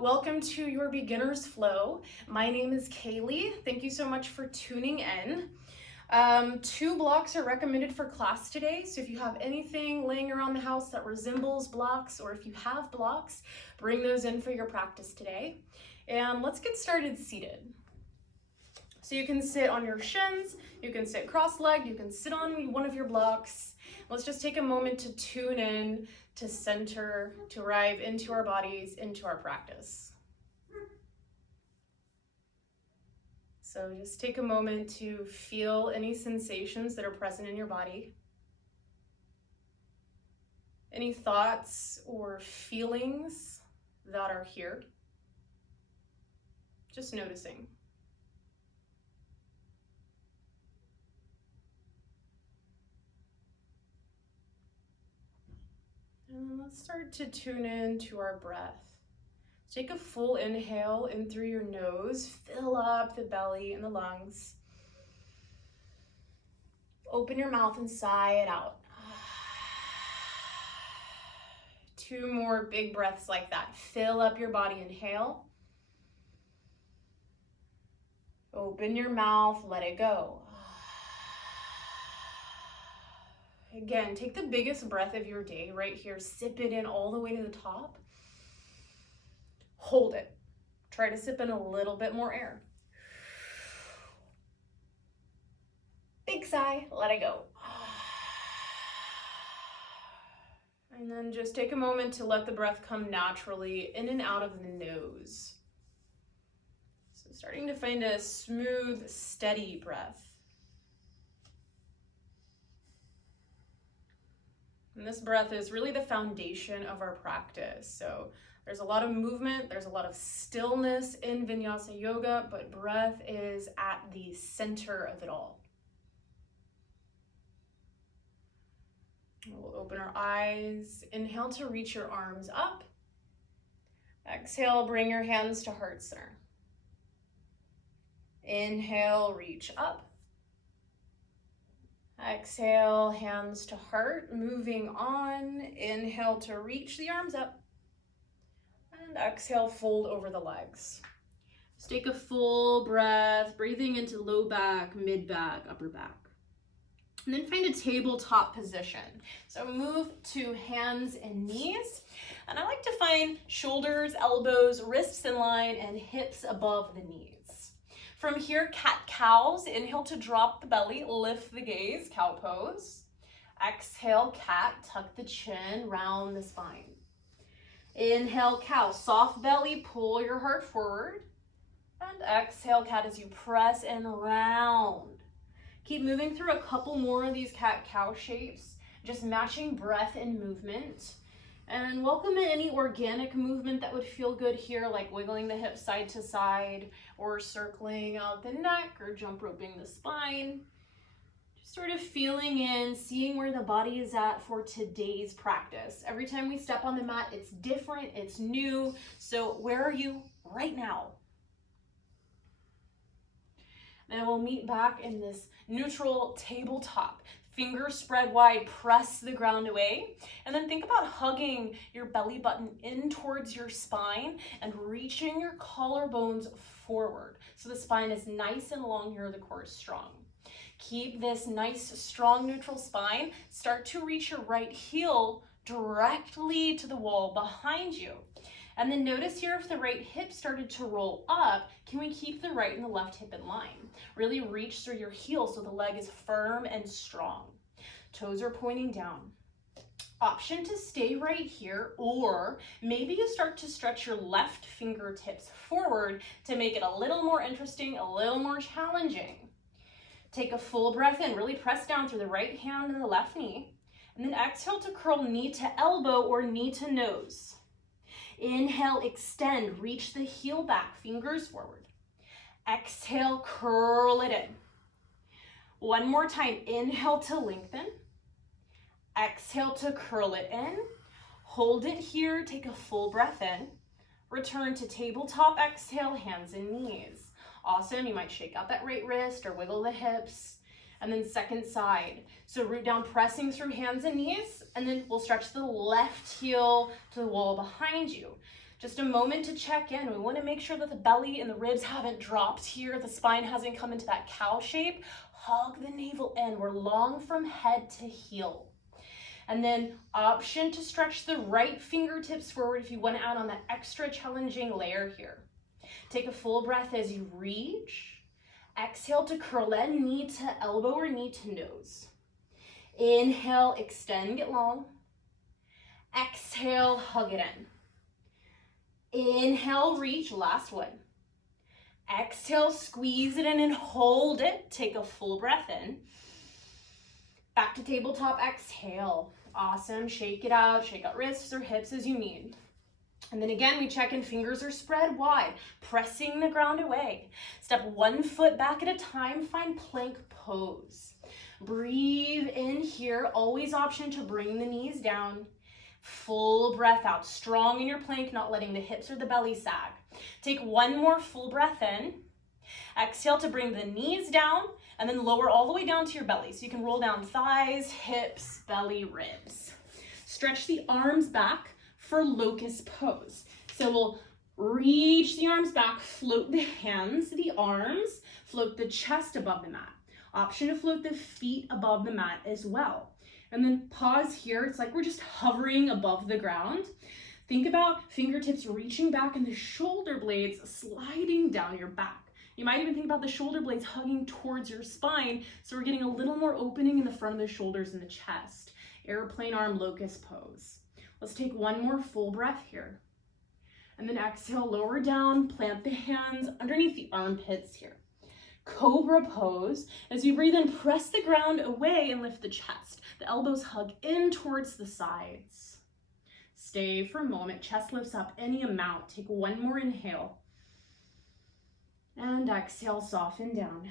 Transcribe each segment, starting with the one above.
Welcome to your beginner's flow. My name is Kaylee. Thank you so much for tuning in. 2 blocks are recommended for class today, so if you have anything laying around the house that resembles blocks, or if you have blocks, bring those in for your practice today. And let's get started seated. So you can sit on your shins, you can sit cross-legged, you can sit on one of your blocks. Let's just take a moment to tune in, to center, to arrive into our bodies, into our practice. So just take a moment to feel any sensations that are present in your body. Any thoughts or feelings that are here. Just noticing. And let's start to tune in to our breath. Take a full inhale in through your nose, fill up the belly and the lungs. Open your mouth and sigh it out. 2 more big breaths like that. Fill up your body, inhale. Open your mouth, let it go. Again, take the biggest breath of your day right here. Sip it in all the way to the top. Hold it. Try to sip in a little bit more air. Big sigh, let it go. And then just take a moment to let the breath come naturally in and out of the nose. So starting to find a smooth, steady breath. And this breath is really the foundation of our practice. So there's a lot of movement, there's a lot of stillness in Vinyasa Yoga, but breath is at the center of it all. We'll open our eyes. Inhale to reach your arms up. Exhale, bring your hands to heart center. Inhale, reach up. Exhale, hands to heart, moving on. Inhale to reach the arms up. And exhale, fold over the legs. Just take a full breath, breathing into low back, mid back, upper back. And then find a tabletop position. So move to hands and knees. And I like to find shoulders, elbows, wrists in line, and hips above the knees. From here, cat-cows. Inhale to drop the belly, lift the gaze, cow pose. Exhale, cat, tuck the chin, round the spine. Inhale, cow, soft belly, pull your heart forward. And exhale, cat, as you press and round. Keep moving through a couple more of these cat-cow shapes, just matching breath and movement. And welcome in any organic movement that would feel good here, like wiggling the hips side to side, or circling out the neck, or jump roping the spine. Just sort of feeling in, seeing where the body is at for today's practice. Every time we step on the mat, it's different, it's new. So where are you right now? Then we'll meet back in this neutral tabletop. Fingers spread wide, press the ground away. And then think about hugging your belly button in towards your spine and reaching your collarbones forward. So the spine is nice and long here, the core is strong. Keep this nice, strong, neutral spine. Start to reach your right heel directly to the wall behind you. And then notice here if the right hip started to roll up, can we keep the right and the left hip in line? Really reach through your heel so the leg is firm and strong. Toes are pointing down. Option to stay right here, or maybe you start to stretch your left fingertips forward to make it a little more interesting, a little more challenging. Take a full breath in, really press down through the right hand and the left knee, and then exhale to curl knee to elbow or knee to nose. Inhale, extend, reach the heel back, fingers forward. Exhale, curl it in. One more time, inhale to lengthen. Exhale to curl it in. Hold it here, take a full breath in. Return to tabletop, exhale, hands and knees. Awesome, you might shake out that right wrist or wiggle the hips. And then second side. So root down, pressing through hands and knees, and then we'll stretch the left heel to the wall behind you. Just a moment to check in. We want to make sure that the belly and the ribs haven't dropped here. The spine hasn't come into that cow shape. Hug the navel in. We're long from head to heel. And then option to stretch the right fingertips forward if you want to add on that extra challenging layer here. Take a full breath as you reach. Exhale to curl in, knee to elbow or knee to nose. Inhale, extend, get long. Exhale, hug it in. Inhale, reach, last one. Exhale, squeeze it in and hold it. Take a full breath in. Back to tabletop, exhale. Awesome, shake out wrists or hips as you need. And then again, we check in, fingers are spread wide, pressing the ground away. Step one foot back at a time, find plank pose. Breathe in here, always option to bring the knees down. Full breath out, strong in your plank, not letting the hips or the belly sag. Take one more full breath in. Exhale to bring the knees down and then lower all the way down to your belly. So you can roll down thighs, hips, belly, ribs. Stretch the arms back for locust pose. So we'll reach the arms back, float the hands, the arms, float the chest above the mat. Option to float the feet above the mat as well. And then pause here. It's like we're just hovering above the ground. Think about fingertips reaching back and the shoulder blades sliding down your back. You might even think about the shoulder blades hugging towards your spine, so we're getting a little more opening in the front of the shoulders and the chest. Airplane arm locust pose. Let's take one more full breath here. And then exhale, lower down, plant the hands underneath the armpits here. Cobra pose. As you breathe in, press the ground away and lift the chest. The elbows hug in towards the sides. Stay for a moment. Chest lifts up any amount. Take one more inhale. And exhale, soften down.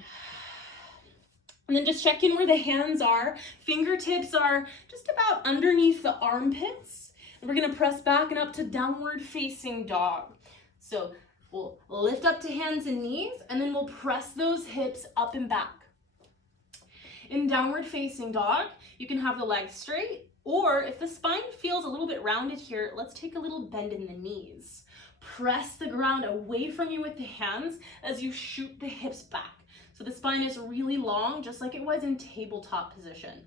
And then just check in where the hands are. Fingertips are just about underneath the armpits. And we're gonna press back and up to downward facing dog. So we'll lift up to hands and knees, and then we'll press those hips up and back. In downward facing dog, you can have the legs straight, or if the spine feels a little bit rounded here, let's take a little bend in the knees. Press the ground away from you with the hands as you shoot the hips back. So the spine is really long, just like it was in tabletop position.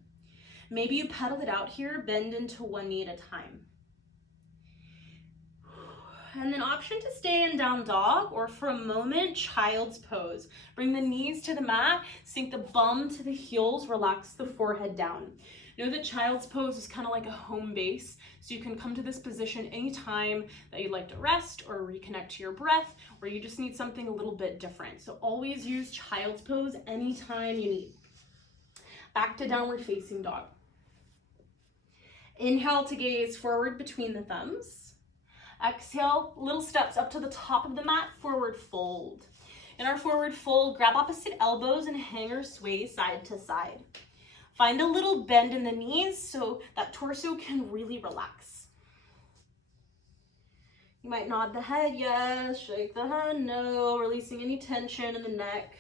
Maybe you pedal it out here, bend into one knee at a time. And then option to stay in down dog, or for a moment, child's pose. Bring the knees to the mat, sink the bum to the heels, relax the forehead down. Know that child's pose is kind of like a home base, so you can come to this position anytime that you'd like to rest or reconnect to your breath, or you just need something a little bit different. So always use child's pose anytime you need. Back to downward facing dog. Inhale to gaze forward between the thumbs. Exhale, little steps up to the top of the mat, forward fold. In our forward fold, grab opposite elbows and hanger sway side to side. Find a little bend in the knees so that torso can really relax. You might nod the head, yes, shake the head, no, releasing any tension in the neck.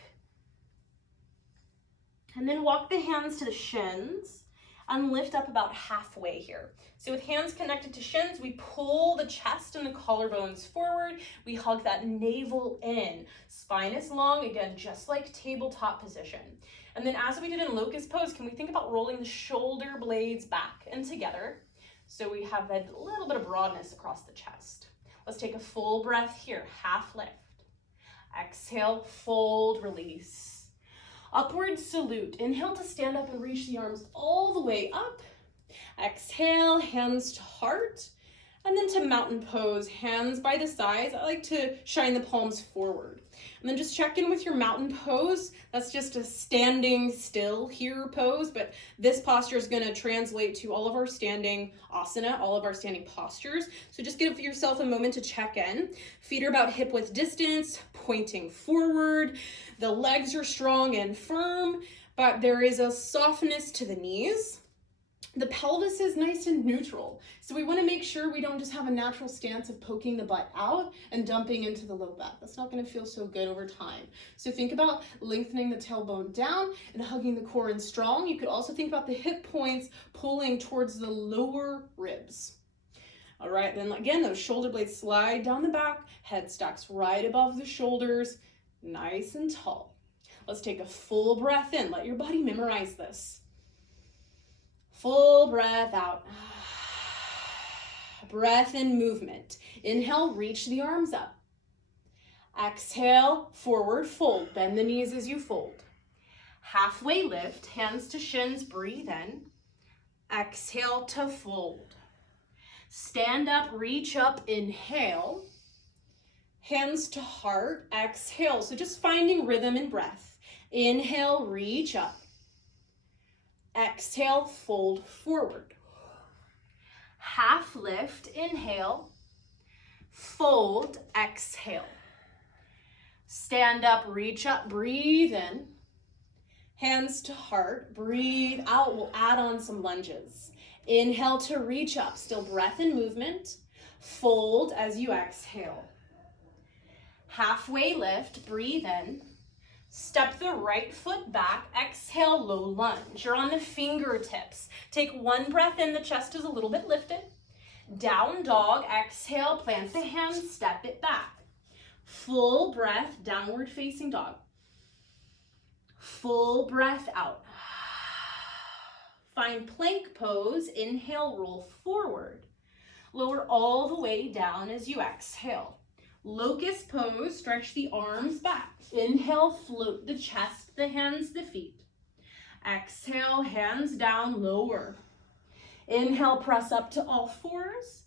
And then walk the hands to the shins and lift up about halfway here. So with hands connected to shins, we pull the chest and the collarbones forward. We hug that navel in. Spine is long, again, just like tabletop position. And then as we did in locust pose, can we think about rolling the shoulder blades back and together? So we have a little bit of broadness across the chest. Let's take a full breath here, half lift. Exhale, fold, release. Upward salute. Inhale to stand up and reach the arms all the way up. Exhale, hands to heart. And then to mountain pose, hands by the sides. I like to shine the palms forward. And then just check in with your mountain pose. That's just a standing still here pose, but this posture is going to translate to all of our standing asana, all of our standing postures. So just give yourself a moment to check in. Feet are about hip width distance, pointing forward. The legs are strong and firm, but there is a softness to the knees. The pelvis is nice and neutral. So we want to make sure we don't just have a natural stance of poking the butt out and dumping into the low back. That's not going to feel so good over time. So think about lengthening the tailbone down and hugging the core in strong. You could also think about the hip points pulling towards the lower ribs. All right, then again, those shoulder blades slide down the back, head stacks right above the shoulders, nice and tall. Let's take a full breath in. Let your body memorize this. Full breath out. Breath in, movement. Inhale, reach the arms up. Exhale, forward fold. Bend the knees as you fold. Halfway lift, hands to shins, breathe in. Exhale to fold. Stand up, reach up, inhale. Hands to heart, exhale. So just finding rhythm and breath. Inhale, reach up. Exhale, fold forward. Half lift, inhale. Fold, exhale. Stand up, reach up, breathe in. Hands to heart, breathe out. We'll add on some lunges. Inhale to reach up, still breath and movement. Fold as you exhale. Halfway lift, breathe in. Step the right foot back, exhale, low lunge. You're on the fingertips. Take one breath in, the chest is a little bit lifted. Down dog, exhale, plant the hands, step it back. Full breath, downward facing dog. Full breath out. Find plank pose, inhale, roll forward. Lower all the way down as you exhale. Locust pose, stretch the arms back. Inhale, float the chest, the hands, the feet. Exhale, hands down, lower. Inhale, press up to all fours.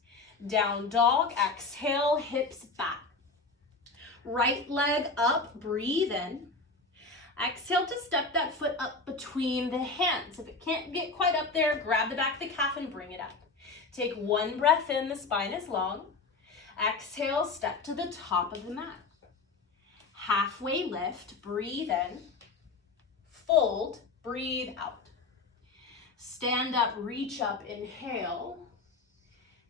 Down dog, exhale, hips back. Right leg up, breathe in. Exhale to step that foot up between the hands. If it can't get quite up there, grab the back of the calf and bring it up. Take one breath in, the spine is long. Exhale, step to the top of the mat. Halfway lift, breathe in. Fold, breathe out. Stand up, reach up, inhale.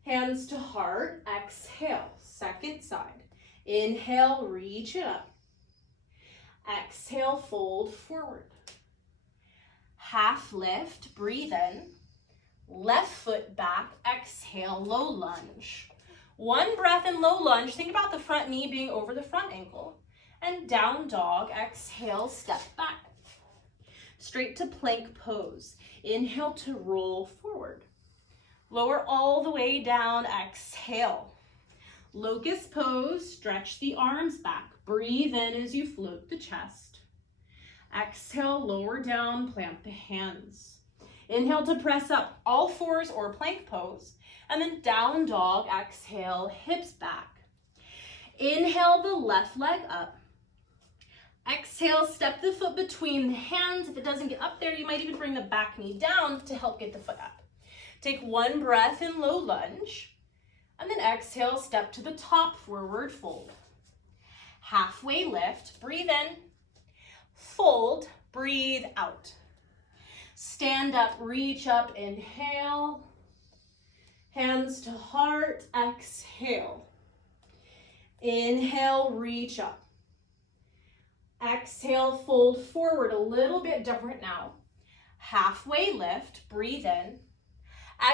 Hands to heart, exhale. Second side. Inhale, reach it up. Exhale, fold forward. Half lift, breathe in. Left foot back, exhale, low lunge. One breath in low lunge. Think about the front knee being over the front ankle. And down dog, exhale, step back. Straight to plank pose. Inhale to roll forward. Lower all the way down, exhale. Locust pose, stretch the arms back. Breathe in as you float the chest. Exhale, lower down, plant the hands. Inhale to press up, all fours or plank pose. And then down dog, exhale, hips back. Inhale the left leg up. Exhale, step the foot between the hands. If it doesn't get up there, you might even bring the back knee down to help get the foot up. Take one breath in low lunge. And then exhale, step to the top, forward fold. Halfway lift, breathe in. Fold, breathe out. Stand up, reach up, inhale. Hands to heart, exhale. Inhale, reach up. Exhale, fold forward, a little bit different now. Halfway lift, breathe in.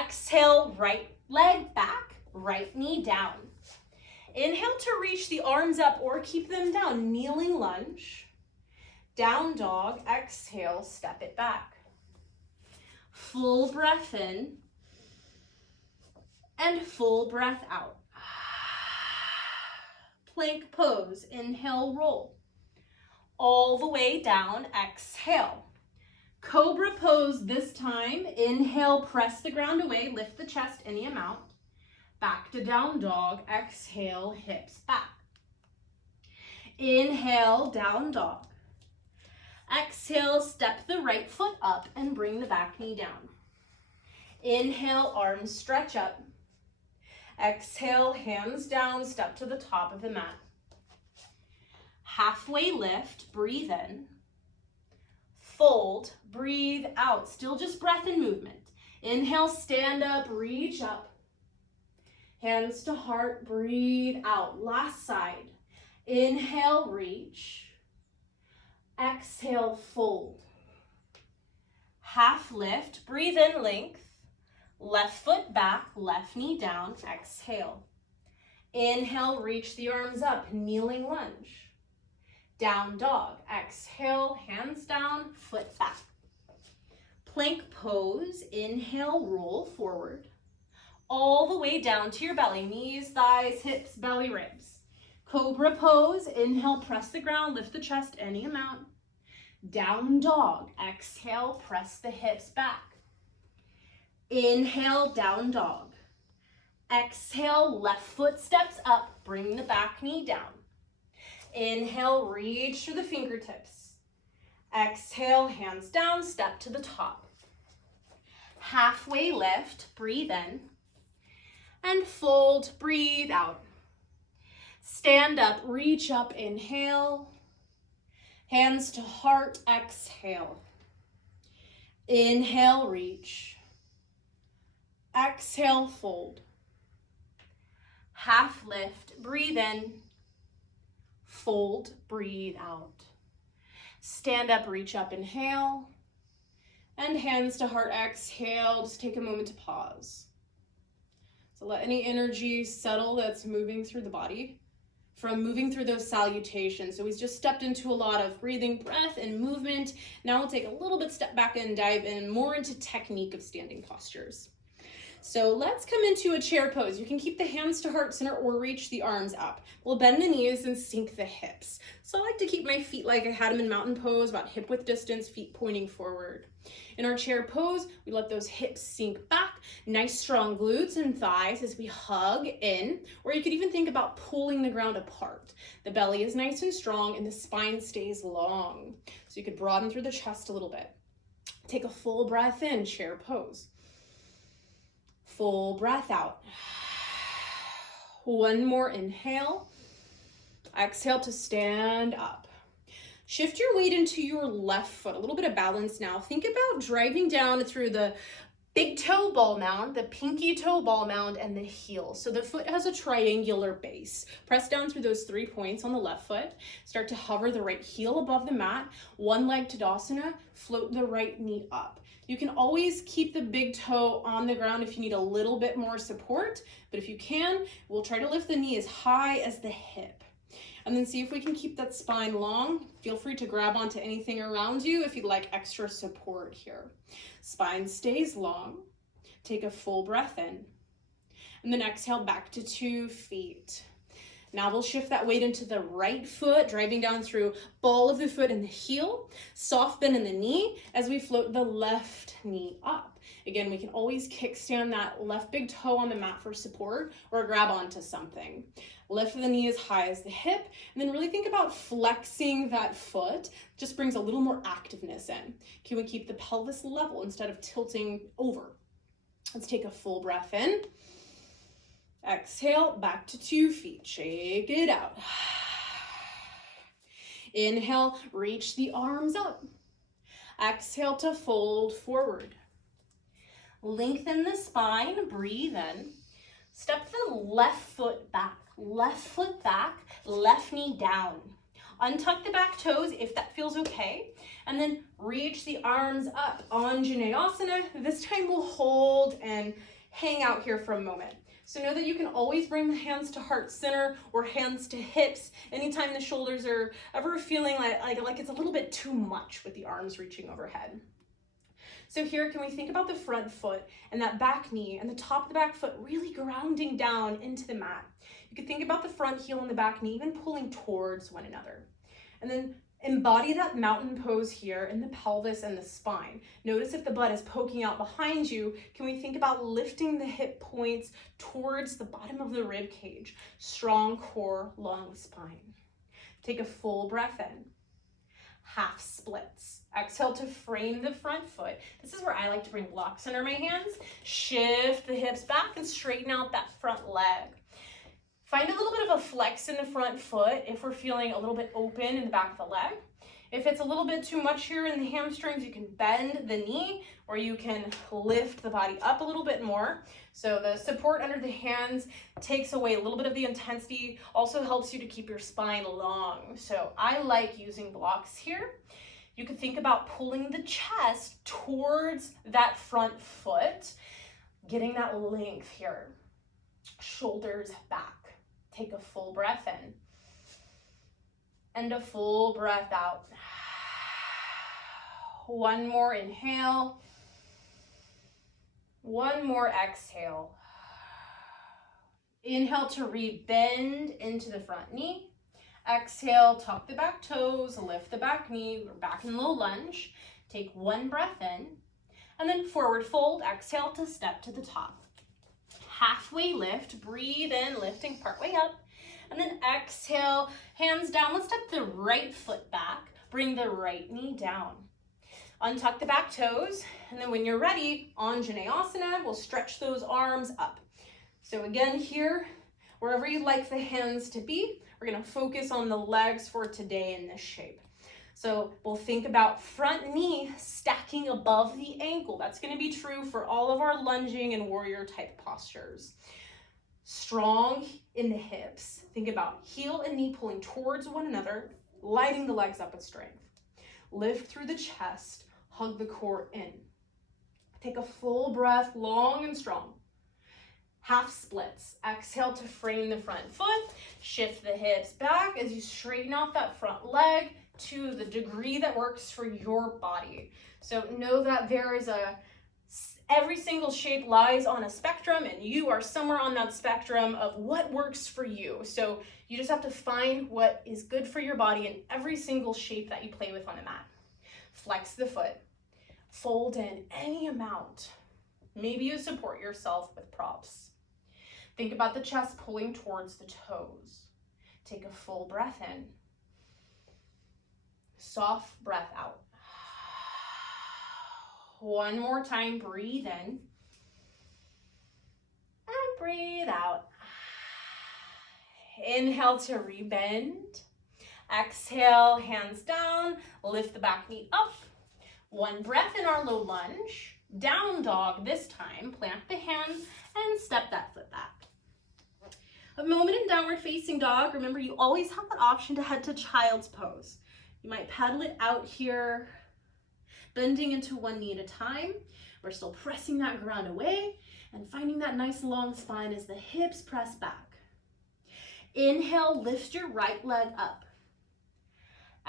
Exhale, right leg back, right knee down. Inhale to reach the arms up or keep them down, kneeling lunge. Down dog, exhale, step it back. Full breath in and full breath out. Plank pose, inhale, roll. All the way down, exhale. Cobra pose this time. Inhale, press the ground away, lift the chest any amount. Back to down dog, exhale, hips back. Inhale, down dog. Exhale, step the right foot up and bring the back knee down. Inhale, arms stretch up. Exhale, hands down, step to the top of the mat. Halfway lift, breathe in. Fold, breathe out. Still just breath and movement. Inhale, stand up, reach up. Hands to heart, breathe out. Last side. Inhale, reach. Exhale, fold. Half lift, breathe in, length. Left foot back, left knee down, exhale. Inhale, reach the arms up, kneeling lunge. Down dog, exhale, hands down, foot back. Plank pose, inhale, roll forward. All the way down to your belly, knees, thighs, hips, belly, ribs. Cobra pose, inhale, press the ground, lift the chest any amount. Down dog, exhale, press the hips back. Inhale, down dog. Exhale, left foot steps up, bring the back knee down. Inhale, reach through the fingertips. Exhale, hands down, step to the top. Halfway lift, breathe in. And fold, breathe out. Stand up, reach up, inhale. Hands to heart, exhale. Inhale, reach. Exhale, fold. Half lift, breathe in. Fold, breathe out. Stand up, reach up, inhale. And hands to heart, exhale. Just take a moment to pause. So let any energy settle that's moving through the body from moving through those salutations. So we've just stepped into a lot of breathing, breath, and movement. Now we'll take a little bit step back and dive in more into technique of standing postures. So let's come into a chair pose. You can keep the hands to heart center or reach the arms up. We'll bend the knees and sink the hips. So I like to keep my feet like I had them in mountain pose, about hip width distance, feet pointing forward. In our chair pose, we let those hips sink back, nice strong glutes and thighs as we hug in, or you could even think about pulling the ground apart. The belly is nice and strong and the spine stays long. So you could broaden through the chest a little bit. Take a full breath in, chair pose. Full breath out. One more inhale. Exhale to stand up. Shift your weight into your left foot. A little bit of balance now. Think about driving down through the big toe ball mound, the pinky toe ball mound, and the heel. So the foot has a triangular base. Press down through those 3 points on the left foot. Start to hover the right heel above the mat. One leg Tadasana. Float the right knee up. You can always keep the big toe on the ground if you need a little bit more support, but if you can, we'll try to lift the knee as high as the hip. And then see if we can keep that spine long. Feel free to grab onto anything around you if you'd like extra support here. Spine stays long. Take a full breath in. And then exhale back to 2 feet. Now we'll shift that weight into the right foot, driving down through ball of the foot and the heel. Soft bend in the knee as we float the left knee up. Again, we can always kickstand that left big toe on the mat for support or grab onto something. Lift the knee as high as the hip, and then really think about flexing that foot. Just brings a little more activeness in. Can we keep the pelvis level instead of tilting over? Let's take a full breath in. Exhale, back to 2 feet. Shake it out. Inhale, reach the arms up. Exhale to fold forward. Lengthen the spine, breathe in. Step the left foot back, left knee down. Untuck the back toes if that feels okay. And then reach the arms up, Anjaneyasana. This time we'll hold and hang out here for a moment. So know that you can always bring the hands to heart center or hands to hips anytime the shoulders are ever feeling like it's a little bit too much with the arms reaching overhead. So here, can we think about the front foot and that back knee and the top of the back foot really grounding down into the mat. You could think about the front heel and the back knee even pulling towards one another. And then embody that mountain pose here in the pelvis and the spine. Notice if the butt is poking out behind you, can we think about lifting the hip points towards the bottom of the rib cage? Strong core, long spine. Take a full breath in. Half splits. Exhale to frame the front foot. This is where I like to bring blocks under my hands. Shift the hips back and straighten out that front leg. Find a little bit of a flex in the front foot if we're feeling a little bit open in the back of the leg. If it's a little bit too much here in the hamstrings, you can bend the knee or you can lift the body up a little bit more. So the support under the hands takes away a little bit of the intensity, also helps you to keep your spine long. So I like using blocks here. You could think about pulling the chest towards that front foot. Getting that length here. Shoulders back. Take a full breath in. And a full breath out. One more inhale. One more exhale. Inhale to re-bend into the front knee. Exhale, tuck the back toes, lift the back knee. We're back in low lunge. Take one breath in, and then forward fold. Exhale to step to the top. Halfway lift, breathe in, lifting partway up. And then exhale, hands down. Let's step the right foot back. Bring the right knee down. Untuck the back toes, and then when you're ready, Anjaneyasana, we'll stretch those arms up. So again here, wherever you'd like the hands to be, we're gonna focus on the legs for today in this shape. So we'll think about front knee stacking above the ankle. That's gonna be true for all of our lunging and warrior type postures. Strong in the hips. Think about heel and knee pulling towards one another, lighting the legs up with strength. Lift through the chest, hug the core in. Take a full breath, long and strong. Half splits. Exhale to frame the front foot. Shift the hips back as you straighten out that front leg to the degree that works for your body. So know that there is every single shape lies on a spectrum, and you are somewhere on that spectrum of what works for you. So you just have to find what is good for your body in every single shape that you play with on the mat. Flex the foot. Fold in any amount. Maybe you support yourself with props. Think about the chest pulling towards the toes. Take a full breath in. Soft breath out. One more time, breathe in. And breathe out. Inhale to rebend. Exhale, hands down. Lift the back knee up. One breath in our low lunge. Down dog this time. Plant the hands and step that foot back. A moment in downward facing dog. Remember, you always have that option to head to child's pose. You might paddle it out here, bending into one knee at a time. We're still pressing that ground away and finding that nice long spine as the hips press back. Inhale, lift your right leg up.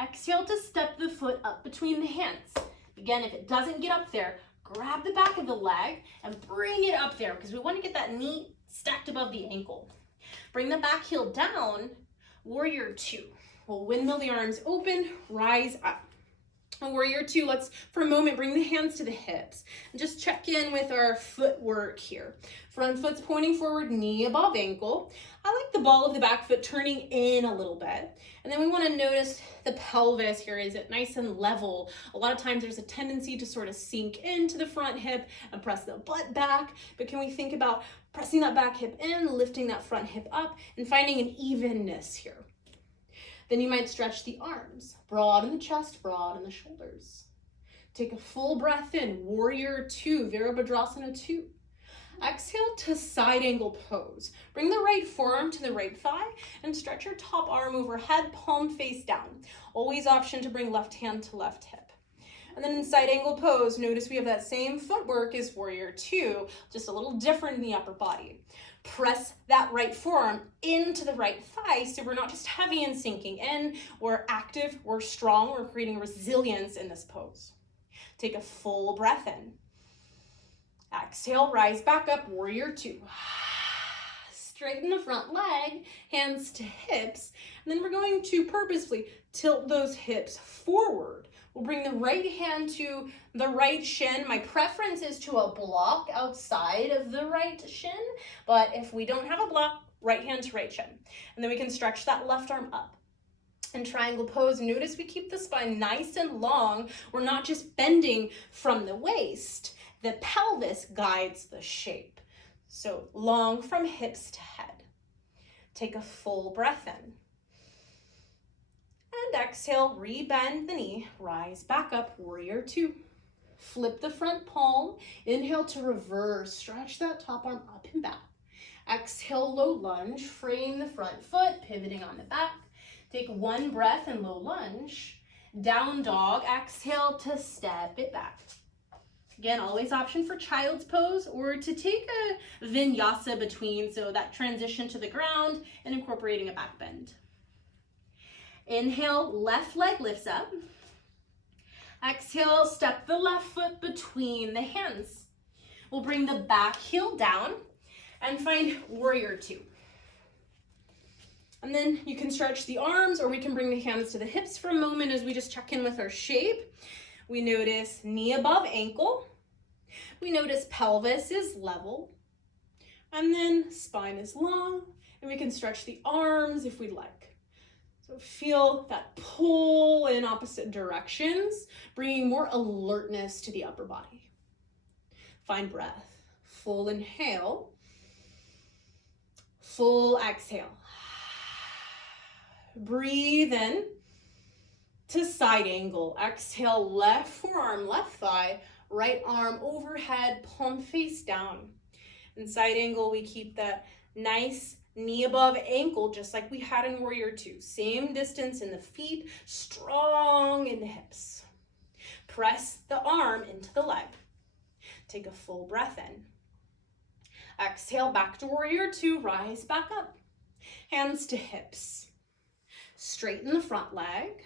Exhale to step the foot up between the hands. Again, if it doesn't get up there, grab the back of the leg and bring it up there because we want to get that knee stacked above the ankle. Bring the back heel down, warrior two. We'll windmill the arms open, rise up. Warrior two, let's for a moment bring the hands to the hips and just check in with our footwork here. Front foot's pointing forward, knee above ankle. I like the ball of the back foot turning in a little bit. And then we want to notice the pelvis here. Is it nice and level? A lot of times there's a tendency to sort of sink into the front hip and press the butt back. But can we think about pressing that back hip in, lifting that front hip up, and finding an evenness here? Then you might stretch the arms, broad in the chest, broad in the shoulders. Take a full breath in, warrior two, Virabhadrasana 2. Exhale to side angle pose. Bring the right forearm to the right thigh and stretch your top arm overhead, palm face down. Always option to bring left hand to left hip. And then in side angle pose, notice we have that same footwork as warrior two, just a little different in the upper body. Press that right forearm into the right thigh so we're not just heavy and sinking in, we're active, we're strong, we're creating resilience in this pose. Take a full breath in. Exhale, rise back up, warrior two. Straighten the front leg, hands to hips, and then we're going to purposefully tilt those hips forward. We'll bring the right hand to the right shin. My preference is to a block outside of the right shin, but if we don't have a block, right hand to right shin. And then we can stretch that left arm up. In triangle pose, notice we keep the spine nice and long. We're not just bending from the waist. The pelvis guides the shape. So long from hips to head. Take a full breath in. And exhale, rebend the knee, rise back up, warrior two. Flip the front palm, inhale to reverse, stretch that top arm up and back. Exhale, low lunge, frame the front foot, pivoting on the back. Take one breath in low lunge. Down dog, exhale to step it back. Again, always option for child's pose or to take a vinyasa between, so that transition to the ground and incorporating a back bend. Inhale, left leg lifts up. Exhale, step the left foot between the hands. We'll bring the back heel down and find warrior two. And then you can stretch the arms, or we can bring the hands to the hips for a moment as we just check in with our shape. We notice knee above ankle. We notice pelvis is level. And then spine is long, and we can stretch the arms if we'd like. So feel that pull in opposite directions, bringing more alertness to the upper body. Find breath. Full inhale. Full exhale. Breathe in to side angle. Exhale, left forearm, left thigh, right arm overhead, palm face down. In side angle, we keep that nice knee above ankle, just like we had in warrior two. Same distance in the feet, strong in the hips. Press the arm into the leg. Take a full breath in. Exhale, back to warrior two, rise back up. Hands to hips. Straighten the front leg.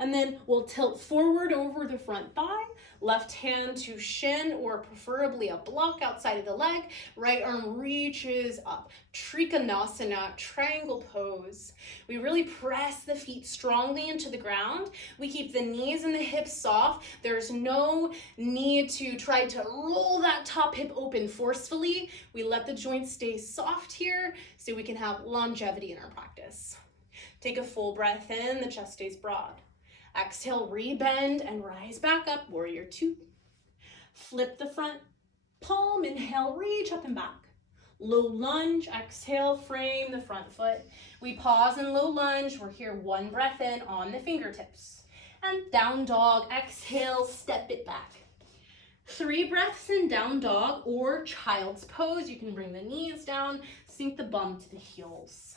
And then we'll tilt forward over the front thigh, left hand to shin or preferably a block outside of the leg, right arm reaches up. Trikonasana, triangle pose. We really press the feet strongly into the ground. We keep the knees and the hips soft. There's no need to try to roll that top hip open forcefully. We let the joints stay soft here so we can have longevity in our practice. Take a full breath in, the chest stays broad. Exhale, rebend and rise back up, warrior two. Flip the front palm, inhale, reach up and back. Low lunge, exhale, frame the front foot. We pause in low lunge, we're here one breath in on the fingertips. And down dog, exhale, step it back. 3 breaths in down dog or child's pose. You can bring the knees down, sink the bum to the heels.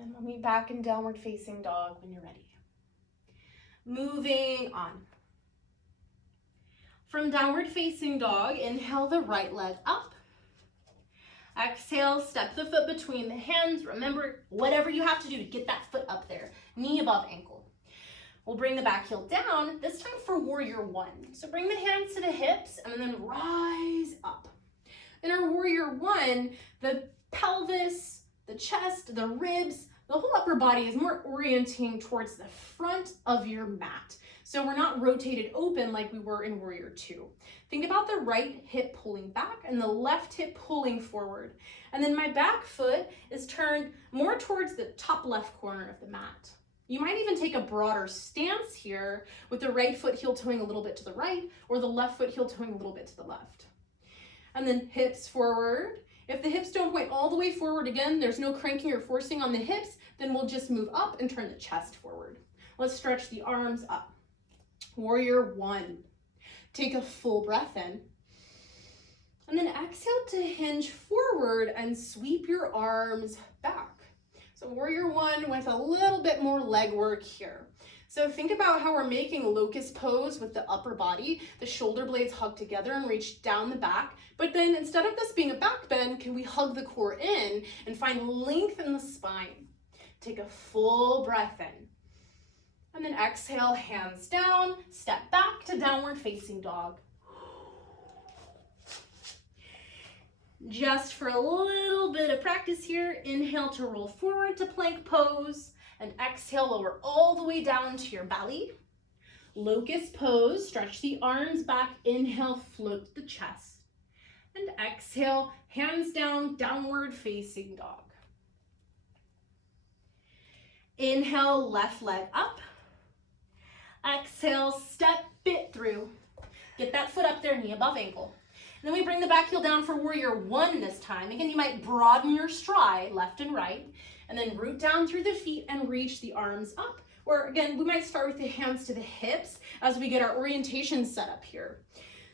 And we'll meet back in downward facing dog when you're ready. Moving on. From downward facing dog, inhale the right leg up. Exhale, step the foot between the hands. Remember, whatever you have to do to get that foot up there, knee above ankle. We'll bring the back heel down, this time for warrior one. So bring the hands to the hips and then rise up. In our warrior one, the pelvis, the chest, the ribs, the whole upper body is more orienting towards the front of your mat. So we're not rotated open like we were in warrior two. Think about the right hip pulling back and the left hip pulling forward. And then my back foot is turned more towards the top left corner of the mat. You might even take a broader stance here with the right foot heel toeing a little bit to the right or the left foot heel toeing a little bit to the left. And then hips forward. If the hips don't point all the way forward again, there's no cranking or forcing on the hips, then we'll just move up and turn the chest forward. Let's stretch the arms up. Warrior one. Take a full breath in. And then exhale to hinge forward and sweep your arms back. So warrior one with a little bit more leg work here. So think about how we're making locust pose with the upper body. The shoulder blades hug together and reach down the back. But then instead of this being a back bend, can we hug the core in and find length in the spine? Take a full breath in. And then exhale, hands down, step back to downward facing dog. Just for a little bit of practice here, inhale to roll forward to plank pose. And exhale, lower all the way down to your belly. Locust pose, stretch the arms back, inhale, float the chest. And exhale, hands down, downward facing dog. Inhale, left leg up. Exhale, step it through. Get that foot up there, knee above ankle. And then we bring the back heel down for warrior one this time. Again, you might broaden your stride left and right. And then root down through the feet and reach the arms up. Or again, we might start with the hands to the hips as we get our orientation set up here.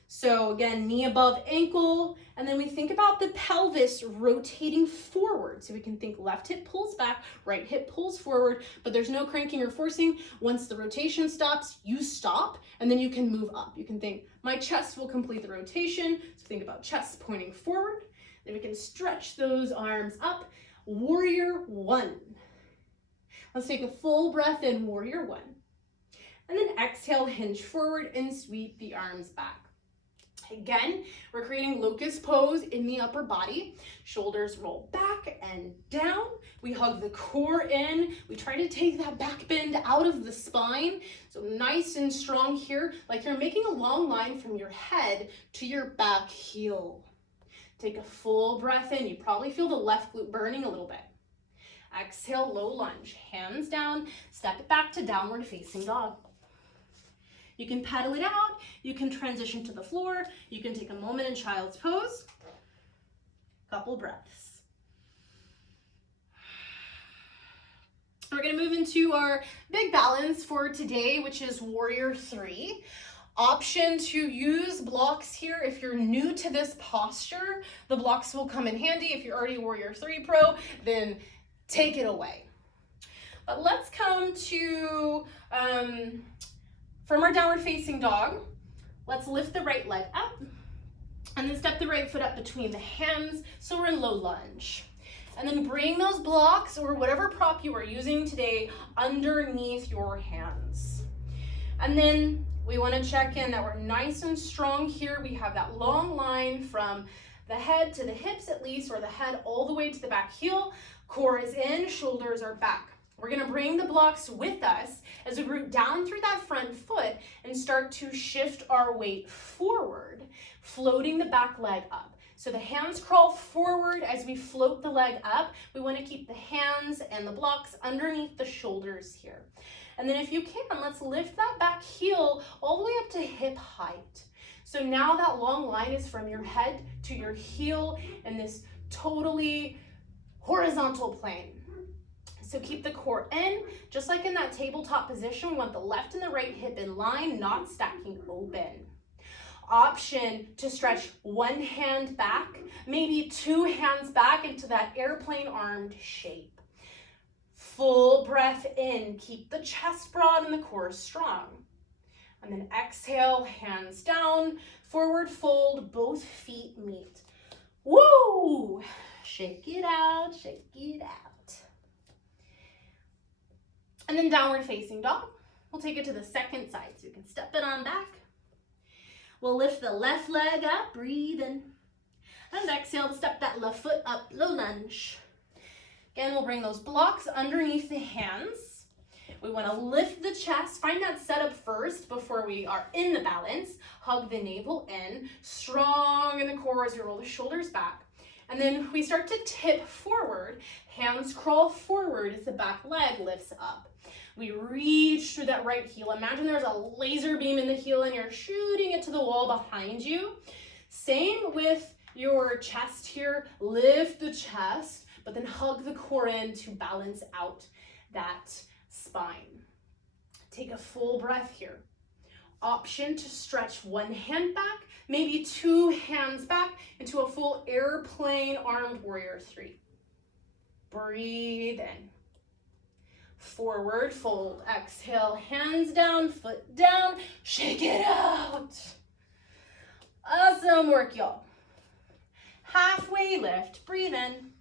So again, knee above ankle, and then we think about the pelvis rotating forward. So we can think left hip pulls back, right hip pulls forward, but there's no cranking or forcing. Once the rotation stops, you stop, and then you can move up. You can think, my chest will complete the rotation. So think about chest pointing forward. Then we can stretch those arms up. Warrior one. Let's take a full breath in, warrior one. And then exhale, hinge forward and sweep the arms back. Again, we're creating locust pose in the upper body. Shoulders roll back and down. We hug the core in. We try to take that back bend out of the spine. So nice and strong here, like you're making a long line from your head to your back heel. Take a full breath in. You probably feel the left glute burning a little bit. Exhale, low lunge, hands down, step it back to downward facing dog. You can pedal it out, you can transition to the floor, you can take a moment in child's pose. Couple breaths. We're gonna move into our big balance for today, which is warrior three. Option to use blocks here. If you're new to this posture, the blocks will come in handy. If you're already warrior three pro, then take it away. But let's come to, from our downward facing dog, let's lift the right leg up and then step the right foot up between the hands. So we're in low lunge. And then bring those blocks or whatever prop you are using today underneath your hands. And then we want to check in that we're nice and strong here. We have that long line from the head to the hips at least, or the head all the way to the back heel. Core is in, shoulders are back. We're gonna bring the blocks with us as we root down through that front foot and start to shift our weight forward, floating the back leg up. So the hands crawl forward as we float the leg up. We wanna keep the hands and the blocks underneath the shoulders here. And then if you can, let's lift that back heel all the way up to hip height. So now that long line is from your head to your heel in this totally horizontal plane. So keep the core in, just like in that tabletop position. We want the left and the right hip in line, not stacking open. Option to stretch one hand back, maybe two hands back into that airplane armed shape. Full breath in, keep the chest broad and the core strong. And then exhale, hands down, forward fold, both feet meet. Woo! Shake it out, shake it out. And then downward facing dog. We'll take it to the second side so you can step it on back. We'll lift the left leg up, breathe in. And exhale to step that left foot up, low lunge. Again, we'll bring those blocks underneath the hands. We want to lift the chest, find that setup first before we are in the balance. Hug the navel in, strong in the core as you roll the shoulders back. And then we start to tip forward, hands crawl forward as the back leg lifts up. We reach through that right heel. Imagine there's a laser beam in the heel and you're shooting it to the wall behind you. Same with your chest here. Lift the chest, but then hug the core in to balance out that spine. Take a full breath here. Option to stretch one hand back, maybe two hands back into a full airplane armed warrior three. Breathe in. Forward fold, exhale, hands down, foot down, shake it out. Awesome work, y'all. Halfway lift, breathe in.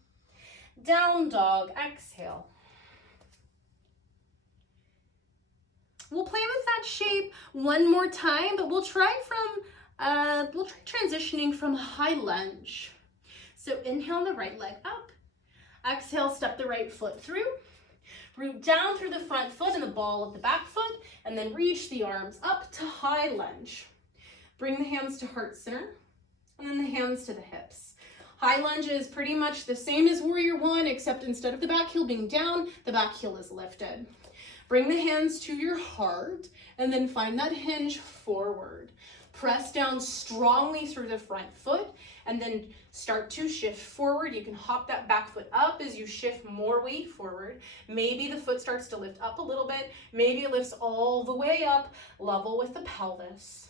Down dog, exhale. We'll play with that shape one more time, but we'll try transitioning from high lunge. So inhale the right leg up. Exhale, step the right foot through. Root down through the front foot and the ball of the back foot, and then reach the arms up to high lunge. Bring the hands to heart center, and then the hands to the hips. High lunge is pretty much the same as warrior one, except instead of the back heel being down, the back heel is lifted. Bring the hands to your heart, and then find that hinge forward. Press down strongly through the front foot, and then start to shift forward. You can hop that back foot up as you shift more weight forward. Maybe the foot starts to lift up a little bit. Maybe it lifts all the way up, level with the pelvis.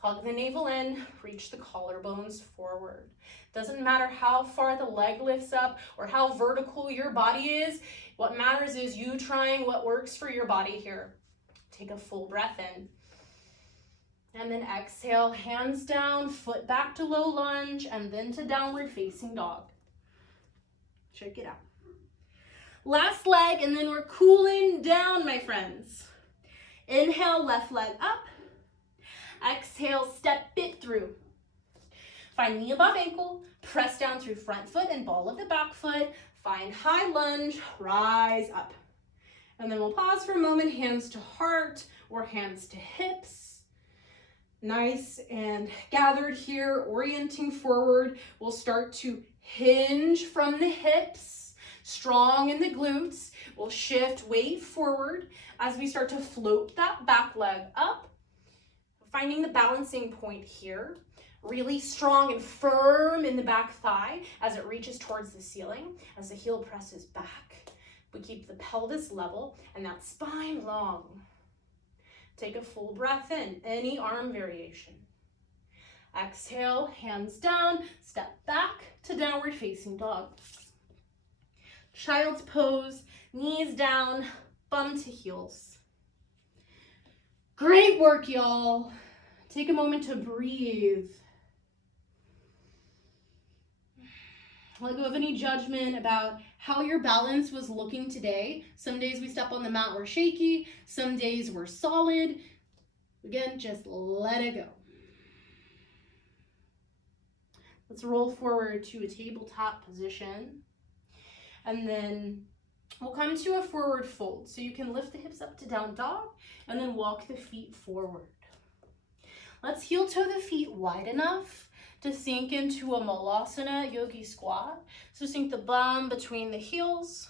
Hug the navel in, reach the collarbones forward. Doesn't matter how far the leg lifts up or how vertical your body is. What matters is you trying what works for your body here. Take a full breath in. And then exhale, hands down, foot back to low lunge, and then to downward facing dog. Check it out. Last leg, and then we're cooling down, my friends. Inhale, left leg up. Exhale, step it through. Find knee above ankle, press down through front foot and ball of the back foot. Find high lunge, rise up. And then we'll pause for a moment, hands to heart or hands to hips. Nice and gathered here, orienting forward. We'll start to hinge from the hips, strong in the glutes. We'll shift weight forward as we start to float that back leg up. Finding the balancing point here, really strong and firm in the back thigh as it reaches towards the ceiling, as the heel presses back. We keep the pelvis level and that spine long. Take a full breath in, any arm variation. Exhale, hands down, step back to downward facing dog. Child's pose, knees down, bum to heels. Great work, y'all. Take a moment to breathe. Let go of any judgment about how your balance was looking today. Some days we step on the mat, we're shaky. Some days we're solid. Again, just let it go. Let's roll forward to a tabletop position. And then we'll come to a forward fold. So you can lift the hips up to down dog and then walk the feet forward. Let's heel toe the feet wide enough to sink into a Malasana yogi squat. So sink the bum between the heels.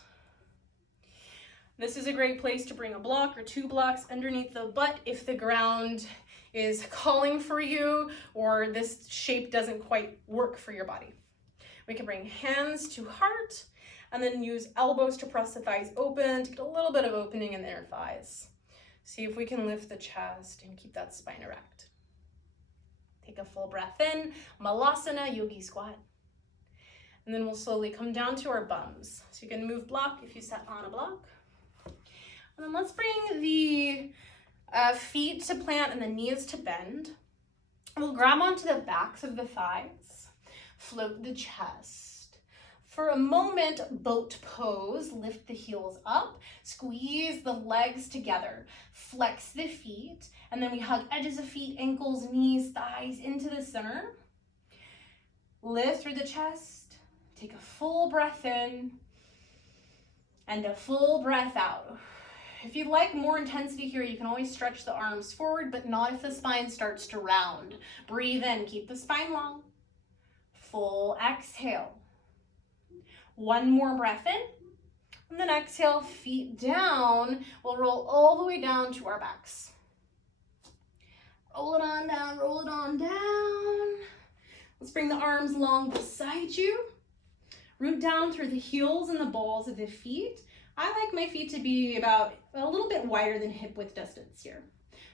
This is a great place to bring a block or two blocks underneath the butt if the ground is calling for you or this shape doesn't quite work for your body. We can bring hands to heart and then use elbows to press the thighs open to get a little bit of opening in the inner thighs. See if we can lift the chest and keep that spine erect. Take a full breath in, Malasana yogi squat. And then we'll slowly come down to our bums. So you can move block if you sat on a block. And then let's bring the feet to plant and the knees to bend. We'll grab onto the backs of the thighs, float the chest. For a moment, boat pose, lift the heels up, squeeze the legs together, flex the feet, and then we hug edges of feet, ankles, knees, thighs into the center. Lift through the chest, take a full breath in, and a full breath out. If you'd like more intensity here, you can always stretch the arms forward, but not if the spine starts to round. Breathe in, keep the spine long. Full exhale. One more breath in, and then exhale, feet down. We'll roll all the way down to our backs. Roll it on down, roll it on down. Let's bring the arms long beside you. Root down through the heels and the balls of the feet. I like my feet to be about a little bit wider than hip width distance here.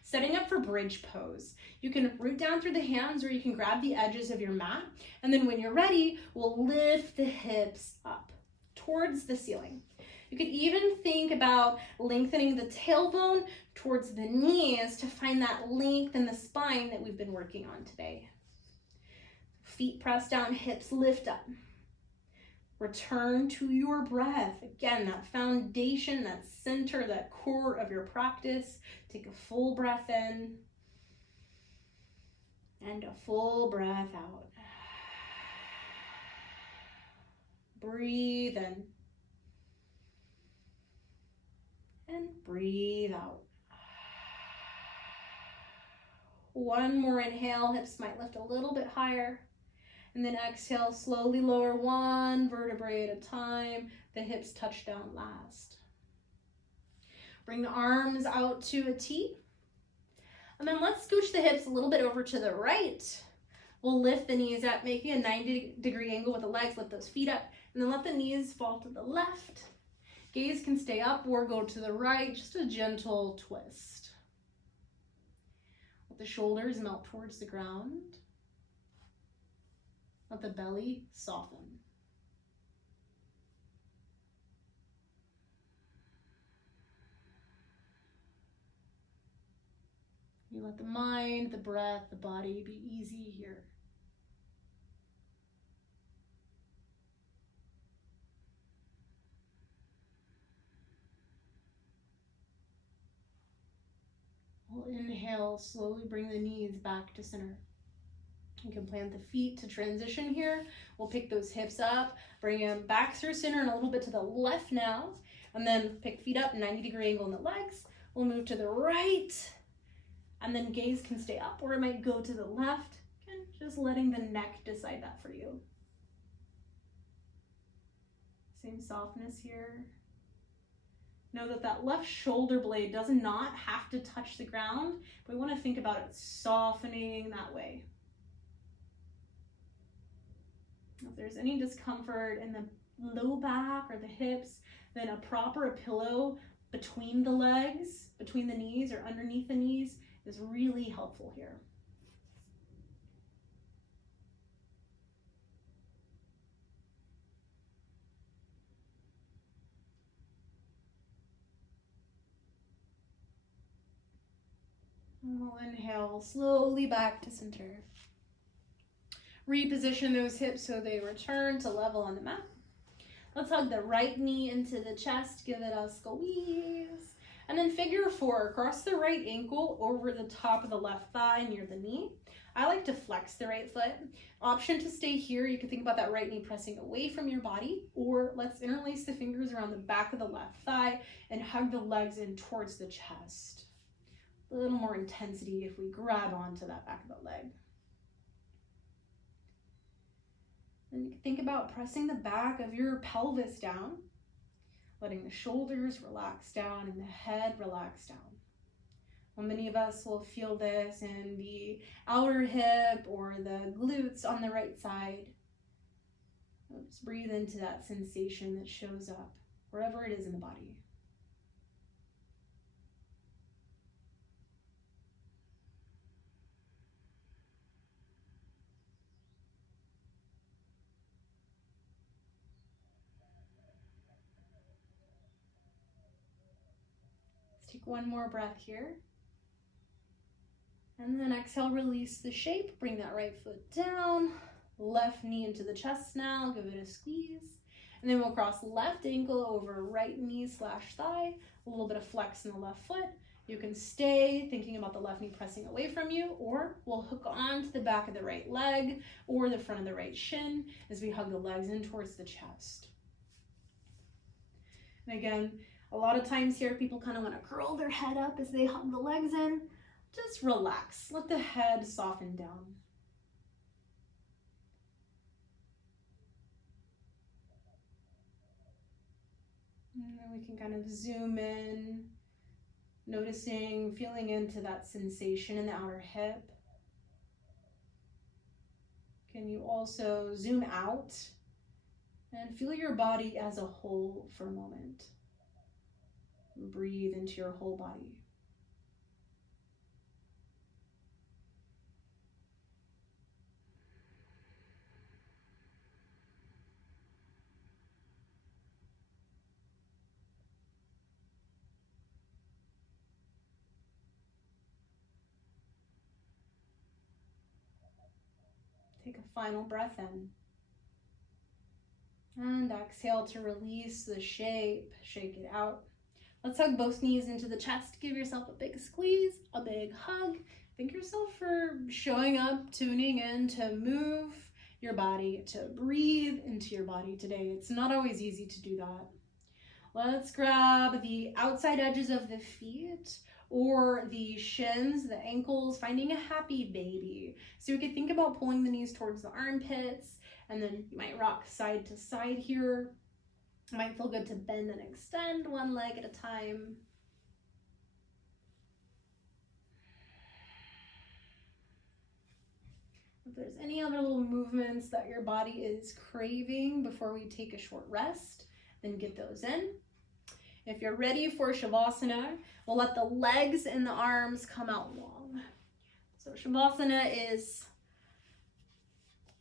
Setting up for bridge pose. You can root down through the hands or you can grab the edges of your mat. And then when you're ready, we'll lift the hips up towards the ceiling. You could even think about lengthening the tailbone towards the knees to find that length in the spine that we've been working on today. Feet press down, hips lift up. Return to your breath. Again, that foundation, that center, that core of your practice. Take a full breath in and a full breath out. Breathe in and breathe out. One more inhale, hips might lift a little bit higher. And then exhale, slowly lower one vertebrae at a time. The hips touch down last. Bring the arms out to a T. And then let's scooch the hips a little bit over to the right. We'll lift the knees up, making a 90-degree angle with the legs. Lift those feet up. And then let the knees fall to the left. Gaze can stay up or go to the right. Just a gentle twist. Let the shoulders melt towards the ground. Let the belly soften. You let the mind, the breath, the body be easy here. We'll inhale, slowly bring the knees back to center. You can plant the feet to transition here. We'll pick those hips up, bring them back through center and a little bit to the left now. And then pick feet up, 90-degree angle in the legs. We'll move to the right. And then gaze can stay up or it might go to the left. Again, just letting the neck decide that for you. Same softness here. Know that that left shoulder blade does not have to touch the ground. But we want to think about it softening that way. If there's any discomfort in the low back or the hips, then a proper pillow between the legs, between the knees or underneath the knees is really helpful here. And we'll inhale slowly back to center. Reposition those hips so they return to level on the mat. Let's hug the right knee into the chest, give it a squeeze. And then figure four, cross the right ankle over the top of the left thigh near the knee. I like to flex the right foot. Option to stay here, you can think about that right knee pressing away from your body, or let's interlace the fingers around the back of the left thigh and hug the legs in towards the chest. A little more intensity if we grab onto that back of the leg. Then you can think about pressing the back of your pelvis down, letting the shoulders relax down and the head relax down. Well, many of us will feel this in the outer hip or the glutes on the right side. Just breathe into that sensation that shows up wherever it is in the body. Take one more breath here. And then exhale, release the shape. Bring that right foot down. Left knee into the chest now. Give it a squeeze. And then we'll cross left ankle over right knee / thigh. A little bit of flex in the left foot. You can stay thinking about the left knee pressing away from you, or we'll hook on to the back of the right leg or the front of the right shin as we hug the legs in towards the chest. And again, a lot of times here, people kind of want to curl their head up as they hug the legs in. Just relax. Let the head soften down. And then we can kind of zoom in, noticing, feeling into that sensation in the outer hip. Can you also zoom out and feel your body as a whole for a moment? Breathe into your whole body. Take a final breath in. And exhale to release the shape. Shake it out. Let's hug both knees into the chest. Give yourself a big squeeze, a big hug. Thank yourself for showing up, tuning in to move your body, to breathe into your body today. It's not always easy to do that. Let's grab the outside edges of the feet or the shins, the ankles, finding a happy baby. So you could think about pulling the knees towards the armpits, and then you might rock side to side here. It might feel good to bend and extend one leg at a time. If there's any other little movements that your body is craving before we take a short rest, then get those in. If you're ready for Shavasana, we'll let the legs and the arms come out long. So Shavasana is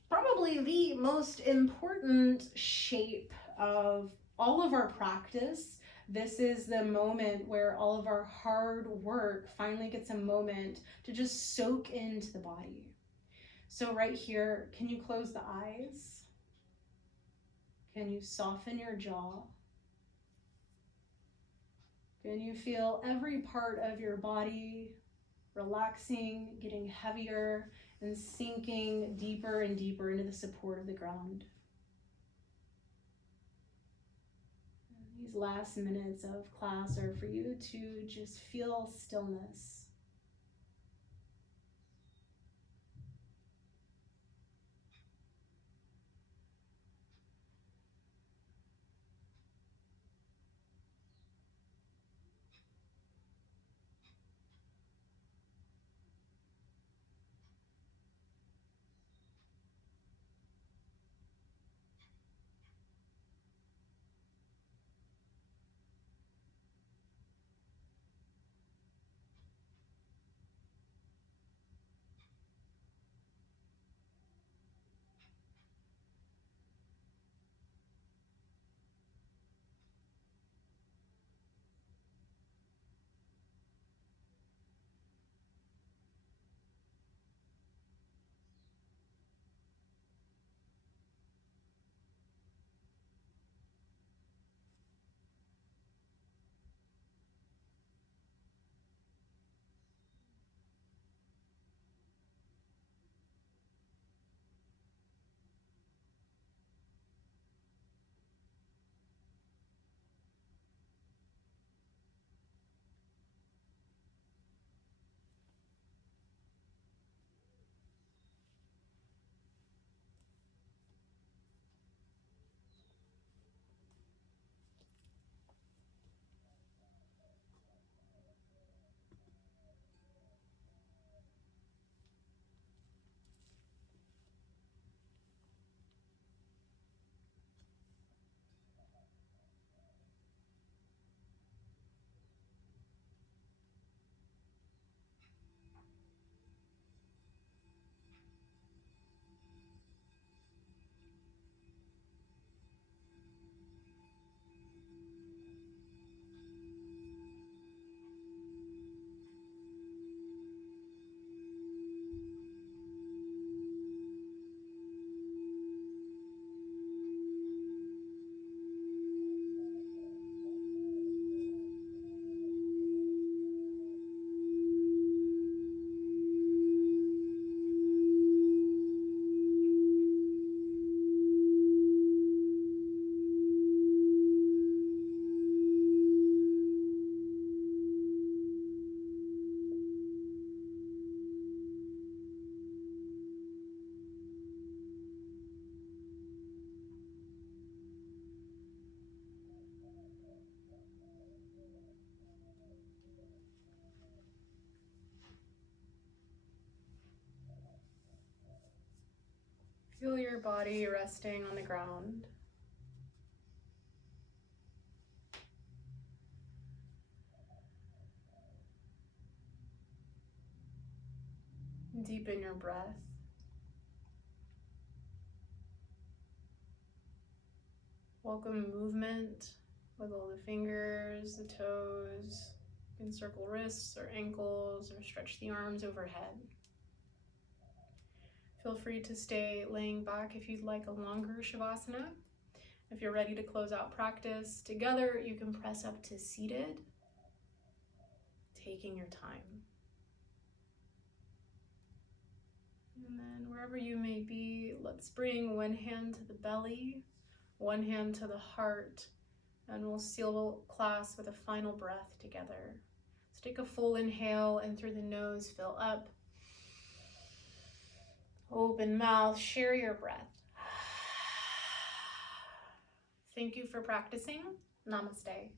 probably the most important shape of all of our practice. This is the moment where all of our hard work finally gets a moment to just soak into the body. So right here, can you close the eyes? Can you soften your jaw? Can you feel every part of your body relaxing, getting heavier, and sinking deeper and deeper into the support of the ground? These last minutes of class are for you to just feel stillness. Feel your body resting on the ground. Deepen your breath. Welcome movement with all the fingers, the toes. You can circle wrists or ankles or stretch the arms overhead. Feel free to stay laying back if you'd like a longer Shavasana. If you're ready to close out practice together, you can press up to seated, taking your time. And then wherever you may be, let's bring one hand to the belly, one hand to the heart, and we'll seal class with a final breath together. So take a full inhale and through the nose, fill up. Open mouth, share your breath. Thank you for practicing. Namaste.